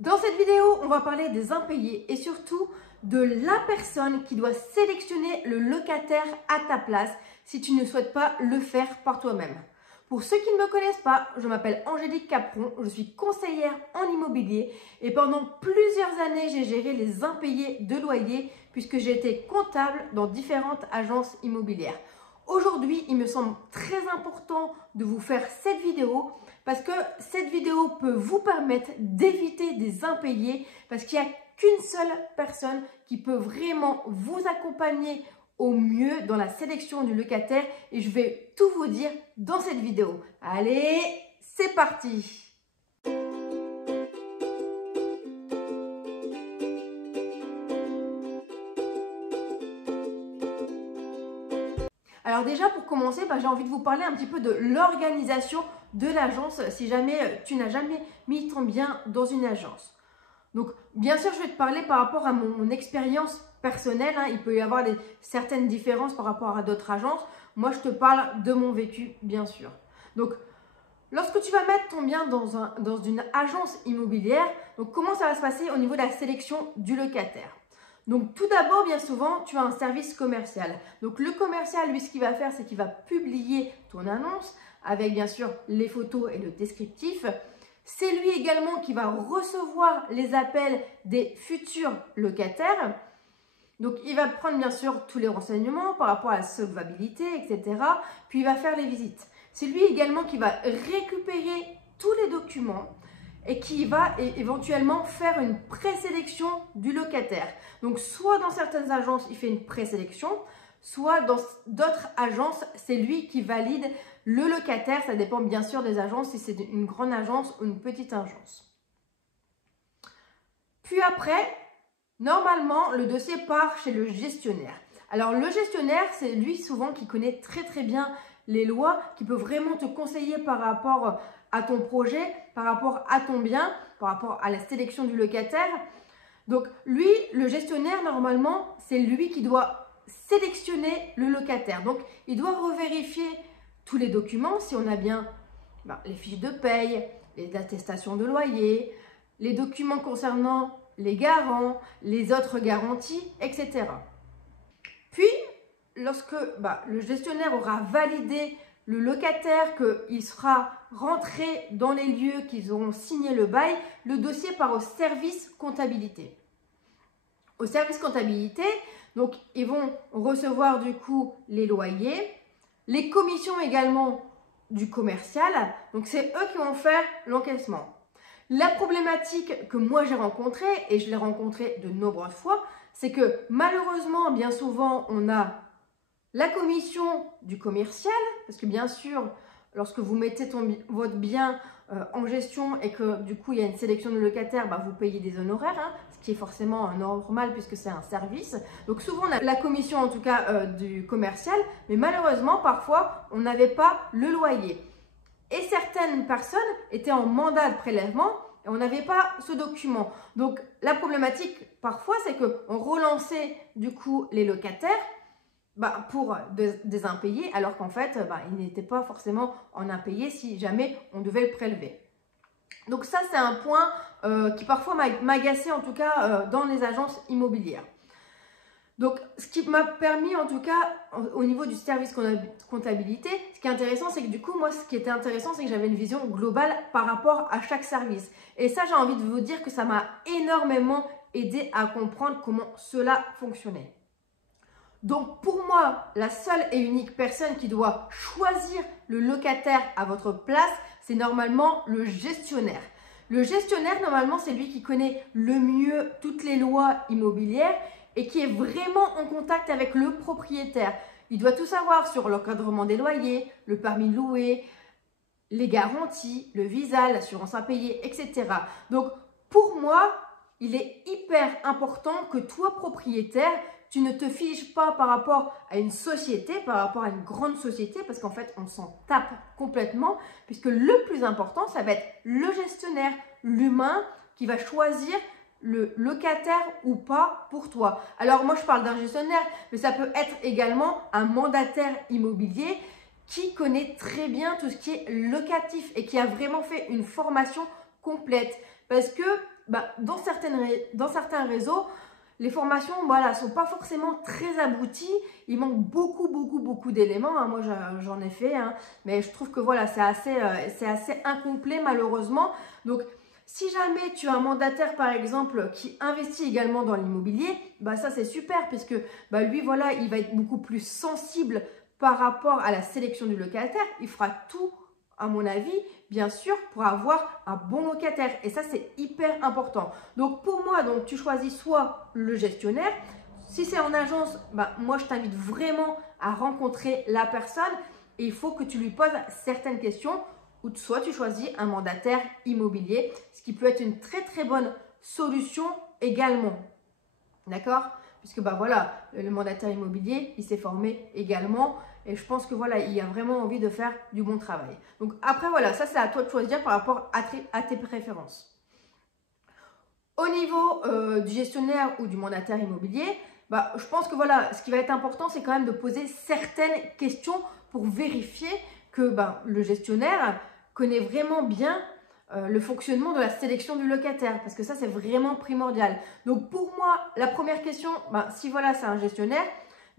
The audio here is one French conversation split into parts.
Dans cette vidéo, on va parler des impayés et surtout de la personne qui doit sélectionner le locataire à ta place si tu ne souhaites pas le faire par toi-même. Pour ceux qui ne me connaissent pas, je m'appelle Angélique Capron, je suis conseillère en immobilier et pendant plusieurs années, j'ai géré les impayés de loyer puisque j'ai été comptable dans différentes agences immobilières. Aujourd'hui, il me semble très important de vous faire cette vidéo parce que cette vidéo peut vous permettre d'éviter des impayés parce qu'il n'y a qu'une seule personne qui peut vraiment vous accompagner au mieux dans la sélection du locataire et je vais tout vous dire dans cette vidéo. Allez, c'est parti! Alors déjà pour commencer, j'ai envie de vous parler un petit peu de l'organisation de l'agence si jamais tu n'as jamais mis ton bien dans une agence. Donc bien sûr je vais te parler par rapport à mon expérience personnelle, il peut y avoir certaines différences par rapport à d'autres agences. Moi je te parle de mon vécu bien sûr. Donc lorsque tu vas mettre ton bien dans une agence immobilière, donc comment ça va se passer au niveau de la sélection du locataire? Donc tout d'abord, bien souvent, tu as un service commercial. Donc le commercial, lui, ce qu'il va faire, c'est qu'il va publier ton annonce avec bien sûr les photos et le descriptif. C'est lui également qui va recevoir les appels des futurs locataires. Donc il va prendre bien sûr tous les renseignements par rapport à la solvabilité, etc. Puis il va faire les visites. C'est lui également qui va récupérer tous les documents et qui va éventuellement faire une présélection du locataire. Donc, soit dans certaines agences, il fait une présélection, soit dans d'autres agences, c'est lui qui valide le locataire. Ça dépend bien sûr des agences, si c'est une grande agence ou une petite agence. Puis après, normalement, le dossier part chez le gestionnaire. Alors, le gestionnaire, c'est lui souvent qui connaît très bien les lois, qui peut vraiment te conseiller par rapport à ton projet, par rapport à ton bien, par rapport à la sélection du locataire. Donc lui, le gestionnaire, normalement, c'est lui qui doit sélectionner le locataire. Donc il doit revérifier tous les documents, si on a bien les fiches de paye, les attestations de loyer, les documents concernant les garants, les autres garanties, etc. Puis, lorsque le gestionnaire aura validé le locataire, qu'il sera rentré dans les lieux, qu'ils auront signé le bail, le dossier part au service comptabilité. Au service comptabilité, donc ils vont recevoir du coup les loyers, les commissions également du commercial, donc c'est eux qui vont faire l'encaissement. La problématique que moi j'ai rencontrée, et je l'ai rencontrée de nombreuses fois, c'est que malheureusement, bien souvent, on a la commission du commercial, parce que bien sûr, lorsque vous mettez votre bien en gestion et que du coup il y a une sélection de locataires, vous payez des honoraires, ce qui est forcément normal puisque c'est un service. Donc souvent on a la commission en tout cas du commercial, mais malheureusement parfois on n'avait pas le loyer. Et certaines personnes étaient en mandat de prélèvement et on n'avait pas ce document. Donc la problématique parfois c'est qu'on relançait du coup les locataires pour des impayés, alors qu'en fait, ils n'étaient pas forcément en impayés si jamais on devait le prélever. Donc ça, c'est un point qui parfois m'agaçait en tout cas dans les agences immobilières. Donc, ce qui m'a permis en tout cas au niveau du service comptabilité, ce qui est intéressant, c'est que du coup, moi, ce qui était intéressant, c'est que j'avais une vision globale par rapport à chaque service. Et ça, j'ai envie de vous dire que ça m'a énormément aidé à comprendre comment cela fonctionnait. Donc pour moi, la seule et unique personne qui doit choisir le locataire à votre place, c'est normalement le gestionnaire. Le gestionnaire, normalement, c'est lui qui connaît le mieux toutes les lois immobilières et qui est vraiment en contact avec le propriétaire. Il doit tout savoir sur l'encadrement des loyers, le permis de louer, les garanties, le visa, l'assurance impayée, etc. Donc pour moi, il est hyper important que toi, propriétaire, tu ne te fiches pas par rapport à une société, par rapport à une grande société, parce qu'en fait, on s'en tape complètement, puisque le plus important, ça va être le gestionnaire, l'humain qui va choisir le locataire ou pas pour toi. Alors moi, je parle d'un gestionnaire, mais ça peut être également un mandataire immobilier qui connaît très bien tout ce qui est locatif et qui a vraiment fait une formation complète. parce que dans certains réseaux, les formations, voilà, sont pas forcément très abouties. Il manque beaucoup d'éléments. Hein. Moi, j'en ai fait, hein. Mais je trouve que voilà, c'est assez incomplet malheureusement. Donc, si jamais tu as un mandataire, par exemple, qui investit également dans l'immobilier, ça c'est super, puisque lui, voilà, il va être beaucoup plus sensible par rapport à la sélection du locataire. Il fera tout, à mon avis, bien sûr, pour avoir un bon locataire. Et ça, c'est hyper important. Donc, pour moi, tu choisis soit le gestionnaire. Si c'est en agence, moi, je t'invite vraiment à rencontrer la personne et il faut que tu lui poses certaines questions. Ou soit tu choisis un mandataire immobilier, ce qui peut être une très bonne solution également. D'accord? Puisque voilà, le mandataire immobilier, il s'est formé également. Et je pense que voilà, il a vraiment envie de faire du bon travail. Donc après, voilà, ça c'est à toi de choisir par rapport à tes préférences. Au niveau du gestionnaire ou du mandataire immobilier, je pense que voilà, ce qui va être important, c'est quand même de poser certaines questions pour vérifier que le gestionnaire connaît vraiment bien le fonctionnement de la sélection du locataire, parce que ça, c'est vraiment primordial. Donc, pour moi, la première question, si voilà, c'est un gestionnaire,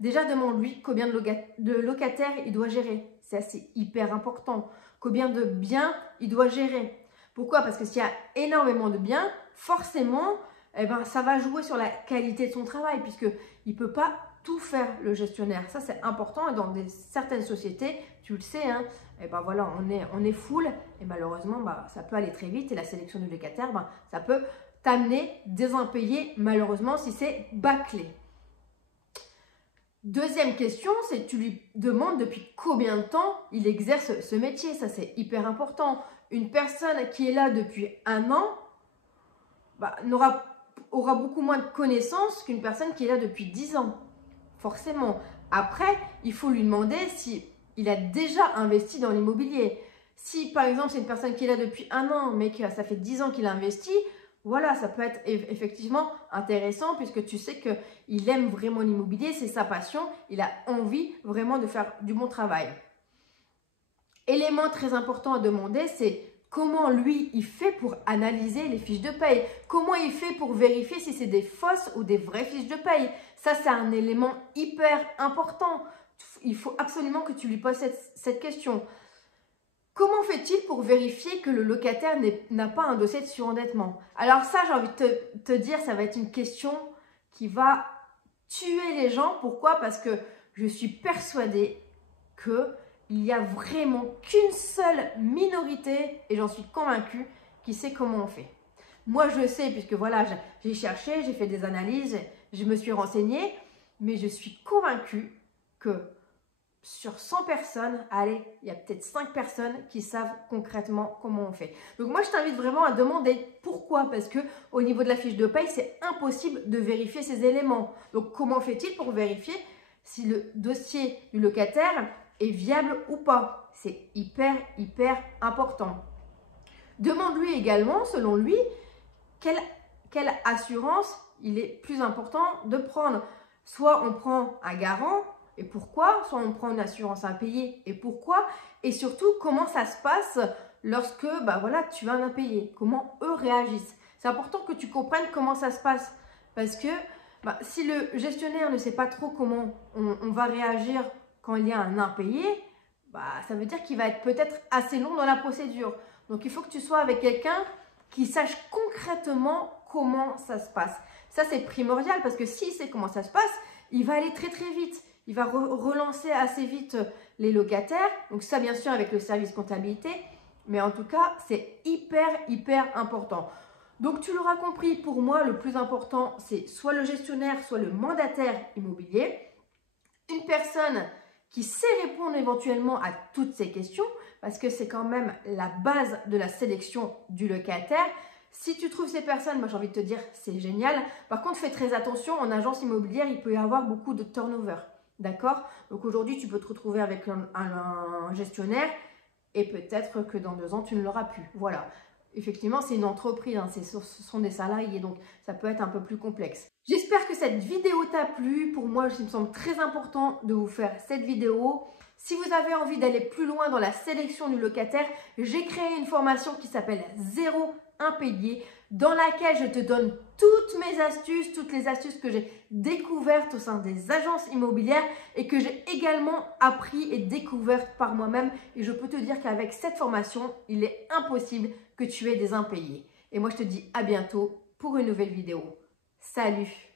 déjà, demande-lui combien de locataires il doit gérer. C'est hyper important. Combien de biens il doit gérer. Pourquoi? Parce que s'il y a énormément de biens, forcément, ça va jouer sur la qualité de son travail, puisqu'il ne peut pas tout faire, le gestionnaire. Ça, c'est important. Et dans certaines sociétés, tu le sais, hein, voilà, on est full et malheureusement, ça peut aller très vite et la sélection du locataire, ça peut t'amener des impayés, malheureusement, si c'est bâclé. Deuxième question, c'est tu lui demandes depuis combien de temps il exerce ce métier. Ça, c'est hyper important. Une personne qui est là depuis 1 an aura beaucoup moins de connaissances qu'une personne qui est là depuis 10 ans. Forcément. Après, il faut lui demander si il a déjà investi dans l'immobilier. Si, par exemple, c'est une personne qui est là depuis 1 an, mais que ça fait 10 ans qu'il a investi, voilà, ça peut être effectivement intéressant puisque tu sais qu'il aime vraiment l'immobilier, c'est sa passion, il a envie vraiment de faire du bon travail. Élément très important à demander, c'est comment lui, il fait pour analyser les fiches de paye. Comment il fait pour vérifier si c'est des fausses ou des vraies fiches de paye. Ça, c'est un élément hyper important. Il faut absolument que tu lui poses cette question. Comment fait-il pour vérifier que le locataire n'a pas un dossier de surendettement? Alors ça, j'ai envie de te dire, ça va être une question qui va tuer les gens. Pourquoi? Parce que je suis persuadée qu'il n'y a vraiment qu'une seule minorité, et j'en suis convaincue, qui sait comment on fait. Moi, je sais, puisque voilà, j'ai cherché, j'ai fait des analyses, je me suis renseignée, mais je suis convaincue que sur 100 personnes, allez, il y a peut-être 5 personnes qui savent concrètement comment on fait. Donc moi, je t'invite vraiment à demander pourquoi. Parce que au niveau de la fiche de paye, c'est impossible de vérifier ces éléments. Donc comment fait-il pour vérifier si le dossier du locataire est viable ou pas? C'est hyper important. Demande-lui également, selon lui, quelle assurance il est plus important de prendre. Soit on prend un garant, et pourquoi? Soit on prend une assurance impayée, et pourquoi? Et surtout, comment ça se passe lorsque voilà, tu as un impayé? Comment eux réagissent? C'est important que tu comprennes comment ça se passe. Parce que si le gestionnaire ne sait pas trop comment on va réagir quand il y a un impayé, ça veut dire qu'il va être peut-être assez long dans la procédure. Donc, il faut que tu sois avec quelqu'un qui sache concrètement comment ça se passe. Ça, c'est primordial parce que s'il sait comment ça se passe, il va aller très vite. Il va relancer assez vite les locataires. Donc ça, bien sûr, avec le service comptabilité. Mais en tout cas, c'est hyper important. Donc, tu l'auras compris, pour moi, le plus important, c'est soit le gestionnaire, soit le mandataire immobilier. Une personne qui sait répondre éventuellement à toutes ces questions, parce que c'est quand même la base de la sélection du locataire. Si tu trouves ces personnes, moi j'ai envie de te dire, c'est génial. Par contre, fais très attention, en agence immobilière, il peut y avoir beaucoup de turnover. D'accord? Donc aujourd'hui, tu peux te retrouver avec un gestionnaire et peut-être que dans 2 ans, tu ne l'auras plus. Voilà. Effectivement, c'est une entreprise, hein, ce sont des salariés, donc ça peut être un peu plus complexe. J'espère que cette vidéo t'a plu. Pour moi, il me semble très important de vous faire cette vidéo. Si vous avez envie d'aller plus loin dans la sélection du locataire, j'ai créé une formation qui s'appelle Zéro impayé. dans laquelle je te donne toutes mes astuces, toutes les astuces que j'ai découvertes au sein des agences immobilières et que j'ai également appris et découvertes par moi-même. Et je peux te dire qu'avec cette formation, il est impossible que tu aies des impayés. Et moi, je te dis à bientôt pour une nouvelle vidéo. Salut!